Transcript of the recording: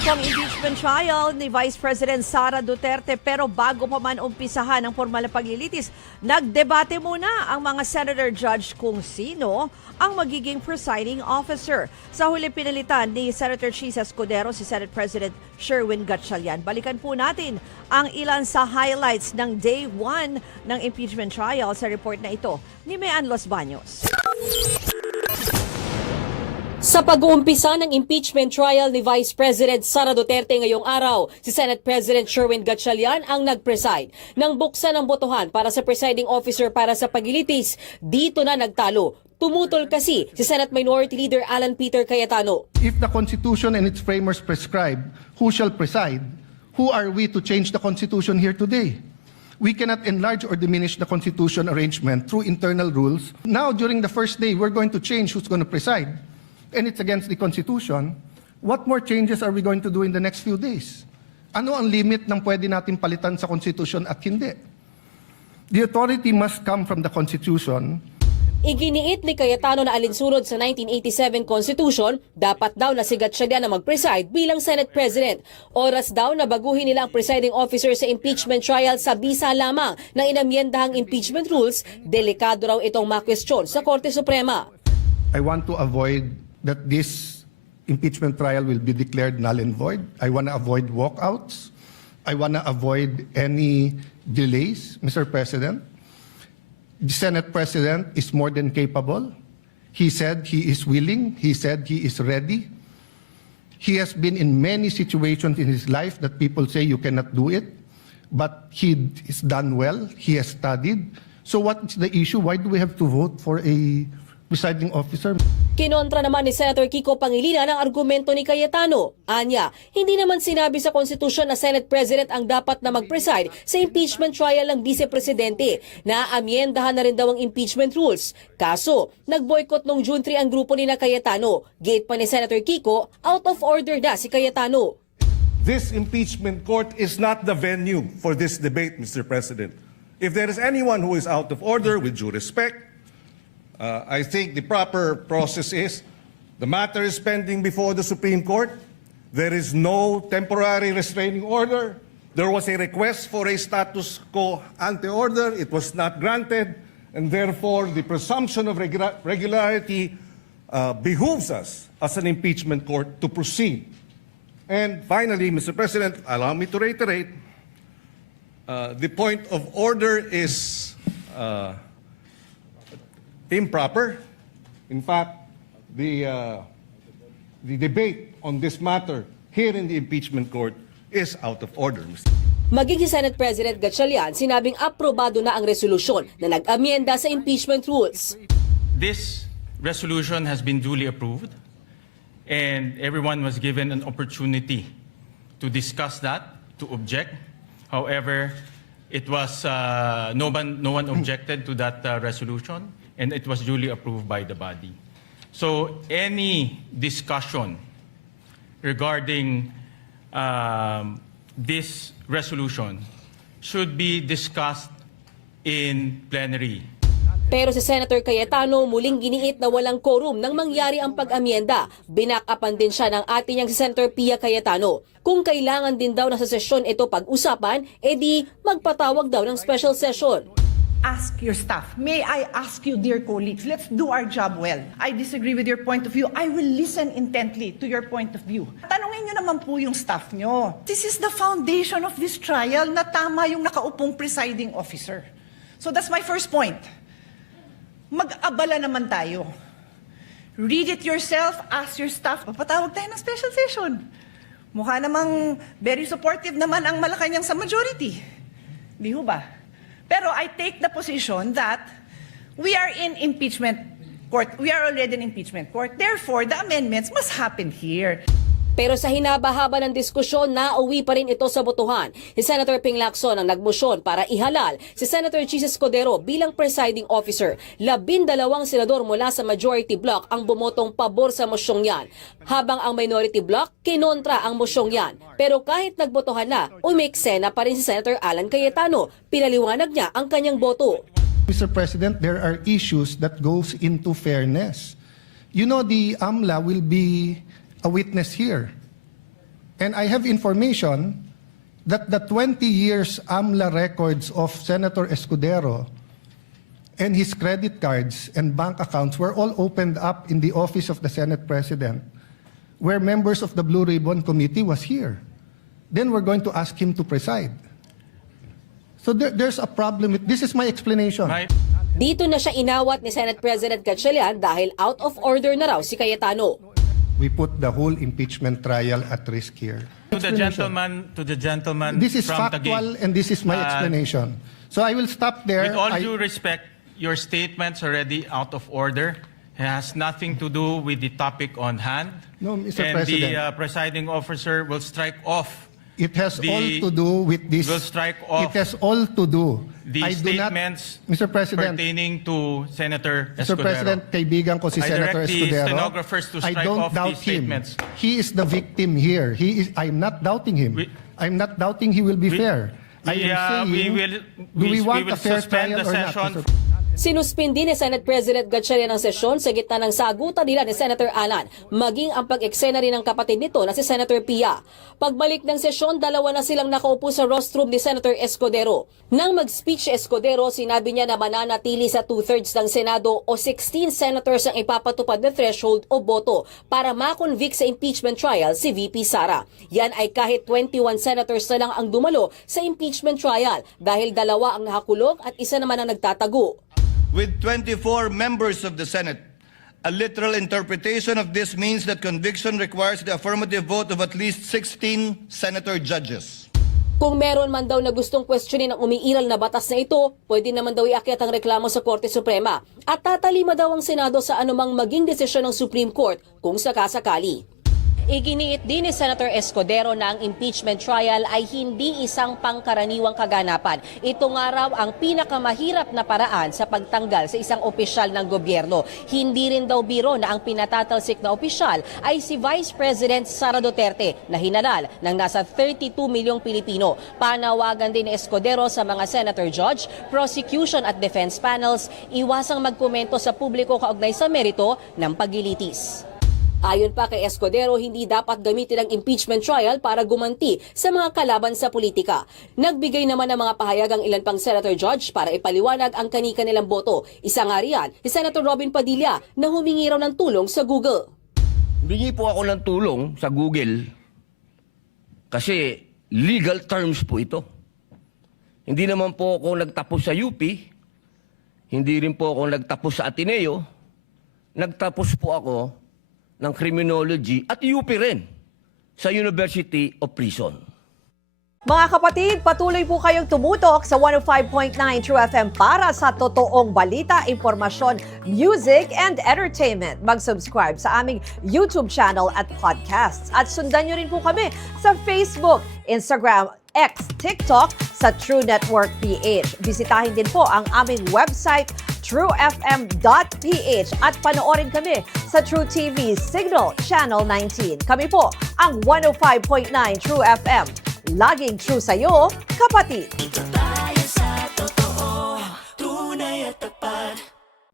po ang impeachment trial ni Vice President Sara Duterte, pero bago pa man umpisahan ang formal na paglilitis, nagdebate muna ang mga senator judge kung sino ang magiging presiding officer. Sa huli pinalitan ni Senator Chisa Escudero si Senate President Sherwin Gatchalian. Balikan po natin ang ilan sa highlights ng Day 1 ng impeachment trial sa report na ito ni Mean Los Baños. Sa pag-uumpisa ng impeachment trial ni Vice President Sara Duterte ngayong araw, si Senate President Sherwin Gatchalian ang nag-preside. Nang buksan ang botohan para sa presiding officer para sa paglilitis, dito na nagtalo. Tumutol kasi si Senate Minority Leader Alan Peter Cayetano. If the Constitution and its framers prescribe who shall preside, who are we to change the Constitution here today? We cannot enlarge or diminish the Constitution arrangement through internal rules. Now, during the first day, we're going to change who's going to preside. And it's against the Constitution. What more changes are we going to do in the next few days? Ano ang limit ng pwede natin palitan sa Constitution at hindi? The authority must come from the Constitution. Iginiit ni Cayetano na alinsunod sa 1987 Constitution, dapat daw na si Gatchalian na mag-preside bilang Senate President. Oras daw na baguhin nila ang presiding officer sa impeachment trial sa bisa lamang ng inamyendahang impeachment rules, delikado raw itong makwestiyon sa Korte Suprema. I want to avoid that this impeachment trial will be declared null and void. I want to avoid walkouts. I want to avoid any delays, Mr. President. The Senate President is more than capable. He said he is willing. He said he is ready. He has been in many situations in his life that people say you cannot do it, but he has done well. He has studied. So what is the issue? Why do we have to vote for a presiding officer? Kinontra naman ni Senator Kiko Pangilinan ang argumento ni Cayetano. Anya, hindi naman sinabi sa konstitusyon na Senate President ang dapat na mag-preside sa impeachment trial ng Vice Presidente. Naamyendahan na rin daw ang impeachment rules. Kaso, nag-boycott noong June 3 ang grupo ni na Cayetano. Gate pa ni Senator Kiko, out of order na si Cayetano. This impeachment court is not the venue for this debate, Mr. President. If there is anyone who is out of order, with due respect, I think the proper process is the matter is pending before the Supreme Court. There is no temporary restraining order. There was a request for a status quo ante order. It was not granted. And therefore, the presumption of regularity behooves us as an impeachment court to proceed. And finally, Mr. President, allow me to reiterate, the point of order is improper. In fact, the debate on this matter here in the impeachment court is out of order, Mr. Maging si Senate President Gatchalian, sinabing aprobado na ang resolusyon na nag-amyenda sa impeachment rules. This resolution has been duly approved and everyone was given an opportunity to discuss that, to object. However, it was no one objected to that resolution, and it was duly approved by the body. So any discussion regarding this resolution should be discussed in plenary. Pero si Senator Cayetano muling giniit na walang quorum nang mangyari ang pag-amyenda. Binakapan din siya ng ating si Senator Pia Cayetano. Kung kailangan din daw na sa sesyon ito pag-usapan, edi magpatawag daw ng special session. Ask your staff. May I ask you, dear colleagues, let's do our job well. I disagree with your point of view. I will listen intently to your point of view. Tanungin nyo naman po yung staff nyo. This is the foundation of this trial na tama yung nakaupong presiding officer. So that's my first point. Mag-abala naman tayo. Read it yourself, ask your staff. Papatawag tayo ng special session. Mukha namang very supportive naman ang Malacanang sa majority. Di ho ba? Pero I take the position that we are in impeachment court. We are already in impeachment court. Therefore, the amendments must happen here. Pero sa hinaba-haba ng diskusyon, nauwi pa rin ito sa botohan. Si Senator Ping Lacson ang nagmosyon para ihalal si Senator Chisa Escudero bilang presiding officer. 12 senador mula sa majority bloc ang bumotong pabor sa mosyong yan. Habang ang minority bloc, kinontra ang mosyong yan. Pero kahit nagbotohan na, umiksena pa rin si Senator Alan Cayetano. Pinaliwanag niya ang kanyang boto. Mr. President, there are issues that goes into fairness. You know, the AMLA will be a witness here. And I have information that the 20 years AMLA records of Senator Escudero and his credit cards and bank accounts were all opened up in the office of the Senate President, where members of the Blue Ribbon Committee was here. Then we're going to ask him to preside. So there's a problem with, this is my explanation. Dito na siya inawat ni Senate President Gatchalian dahil out of order na raw si Cayetano. We put the whole impeachment trial at risk here. To the gentleman This is from factual Taguig. and this is my explanation. So I will stop there. With all due respect, your statement's already out of order. It has nothing to do with the topic on hand. No, Mr. And President. the presiding officer will strike off It has the- all to do with this. will strike off It has all to do. the I do not, statements Mr. President, pertaining to Senator Mr. Escudero. President, kaibigan ko si I Senator direct the Escudero. stenographers to I strike don't off doubt these him. statements. He is the victim here. I'm not doubting him. I'm not doubting he will be fair. I am saying, do we want a fair suspend trial the or not? session. Mr. Sinuspindi ni Senate President Gatchalian ang sesyon sa gitna ng sagutan nila ni Senator Alan, maging ang pag-eksena rin ng kapatid nito na si Senator Pia. Pagbalik ng sesyon, dalawa na silang nakaupo sa rostrum ni Senator Escudero. Nang mag-speech si Escudero, sinabi niya na mananatili sa 2/3 ng Senado o 16 senators ang ipapatupad na threshold o boto para makonvict sa impeachment trial si VP Sara. Yan ay kahit 21 senators na lang ang dumalo sa impeachment trial dahil dalawa ang nakakulong at isa naman ang nagtatago. With 24 members of the Senate, a literal interpretation of this means that conviction requires the affirmative vote of at least 16 senator judges. Kung meron man daw na gustong questionin ang umiiral na batas na ito, pwede naman daw iakyat ang reklamo sa Korte Suprema at tatalima daw ang Senado sa anumang maging desisyon ng Supreme Court kung sakasakali. Iginiit din ni Senator Escudero na ang impeachment trial ay hindi isang pangkaraniwang kaganapan. Ito nga raw ang pinakamahirap na paraan sa pagtanggal sa isang opisyal ng gobyerno. Hindi rin daw biro na ang pinatatalsik na opisyal ay si Vice President Sara Duterte na hinalal ng nasa 32 milyong Pilipino. Panawagan din ni Escudero sa mga senator judge, prosecution at defense panels, iwasang magkomento sa publiko kaugnay sa merito ng paglilitis. Ayon pa kay Escudero, hindi dapat gamitin ang impeachment trial para gumanti sa mga kalaban sa politika. Nagbigay naman ng mga pahayag ang ilan pang senator judge para ipaliwanag ang kani-kanilang boto. Isa nga riyan, si Senator Robin Padilla na humingi raw ng tulong sa Google. Bingi po ako ng tulong sa Google kasi legal terms po ito. Hindi naman po ako nagtapos sa UP, hindi rin po ako nagtapos sa Ateneo, nagtapos po ako ng criminology at UP rin sa University of Prison. Mga kapatid, patuloy po kayong tumutok sa 105.9 True FM para sa totoong balita, impormasyon, music, and entertainment. Mag-subscribe sa aming YouTube channel at podcasts. At sundan nyo rin po kami sa Facebook, Instagram, X, TikTok sa True Network PH. Bisitahin din po ang aming website, truefm.ph at panoorin kami sa True TV Signal Channel 19. Kami po ang 105.9 True FM. Laging true sa'yo, kapatid.